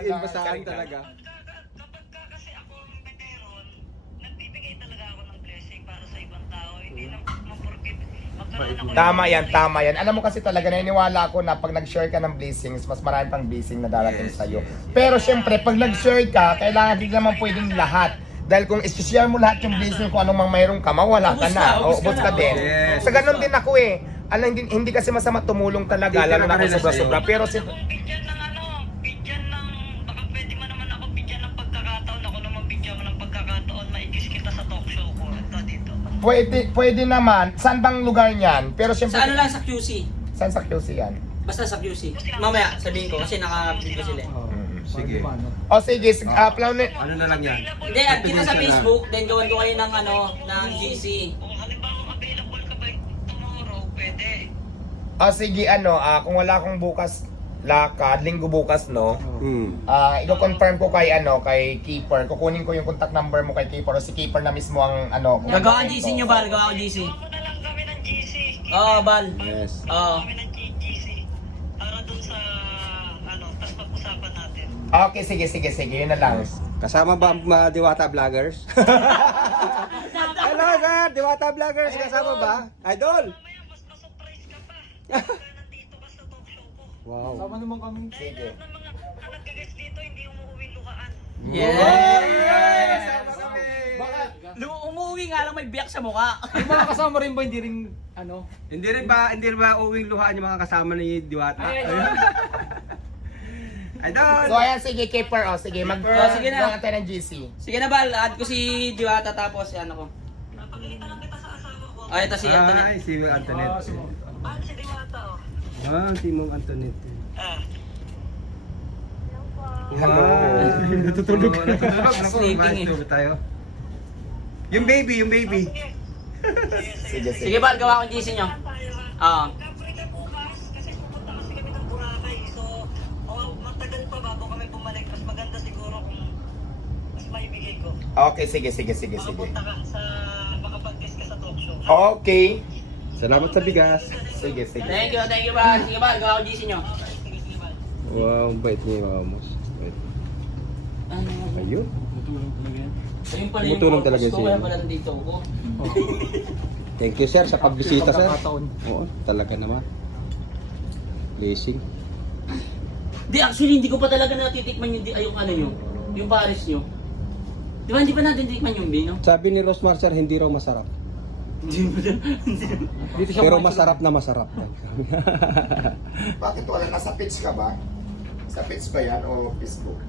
Inbasahan talaga. Kapag kasi ako meron, nagbibigay talaga ako ng blessing para sa ibang tao. Hindi lang maporkit. Magkaroon ako. Tama yan. Alam mo kasi talaga, naniniwala ako na pag nag-share ka ng blessings, mas marami pang blessing na darating sa'yo. Pero syempre, pag nag-share ka, kailangan din naman pwedeng lahat. Dahil kung i-share mo lahat yung blessing, kung anong mang mayroong ka, mawala ka na. O, ubos ka din. Yes. Sa ganun din ako eh. Alam, hindi kasi masama tumulong talaga, lalo na kung sobra-sobra. Pero Bigyan ng bigyan ng, baka pwede mo naman ako bigyan ng pagkakataon. Ako naman bigyan mo ng pagkakataon, maigis kita sa talk show ko. Ito dito. pwede naman. Saan bang lugar niyan? Pero syempre, Sa ano lang, sa QC. saan sa QC yan? Basta sa QC. Mamaya, sabihin ko kasi naka-video sila. Sige. O sige, plano. Ano na lang yan? Hindi, add kita sa Facebook, then gawan ko kayo ng ng GC. Kung halimbawa available ka ba tomorrow, pwede. O sige, kung wala akong bukas lakad, linggo bukas, no? I-confirm ko kay Keeper. Kukunin ko yung contact number mo kay Keeper o si Keeper na mismo ang Gagawa ang GC nyo, Bal. Gagawa ang GC. Ako na lang kami ng GC. Oo, Bal. Yes. Oo. Kami ng GC. Para dun sa, tas pag-usapan natin. Okay, sige, yun na lang. Kasama ba ang mga Diwata Vloggers? Hello sir, Diwata Vloggers, kasama ba? Idol! Mamaya, mas ma-surprise ka pa. Kaya nandito ka sa talk show ko. Wow. Sama naman kami. Dahil Sige. lahat ng mga nagkagas dito, hindi umuuwing lukaan. Yes! Kasama kami! Umuwi nga lang may biyak sa mukha. Yung mga kasama rin ba hindi rin Hindi rin ba uwing luhaan yung mga kasama ni Diwata? Idol! So ayan, sige, Keeper. Sige, sige na. mag tayo ng GC. Sige na, Bal. Add ko si Diwata tapos yan ako. Napakita lang kita sa asawa ko. Ay, ito si Anthony. Ay, si Antoinette. Paano si Diwata, oh? Si Mong Antoinette. Ah. Hello. Natutulog. Sleeping eh. Natutulog tayo. Yung baby. Sige. Sige, Bal. Gawa akong GC nyo. Tayo, Oo. ha? Kapre ka bukas, kasi pupunta kasi kami ng Boracay. So, matagal pa bago kami bumalik. Mas maganda siguro kung mas maibigay ko. Okay, sige. Makapunta ka sa, makapag-guest ka sa talk show. Okay. Salamat sa bigas. Sige. Thank you, Bal. Sige, Bal. Gawa akong GC nyo. Sige, bye. Wow, ang bait niya, Mamos. Ayun. Ayun pala yung Tumutulong purpose talaga ko, siya. kaya pala nandito ako. Thank you sir sa pagbisita sir. pagkakataon. Oo, talaga naman. Blessing. Di, actually, hindi ko pa talaga natitikman yung nyo, yung Paris nyo. Di ba, hindi pa natin titikman yung vino? Sabi ni Rosmar sir, hindi raw masarap. Dito siya Pero kumain sa- masarap na masarap. Bakit wala? Nasa page ka ba? Sa page ba yan o Facebook?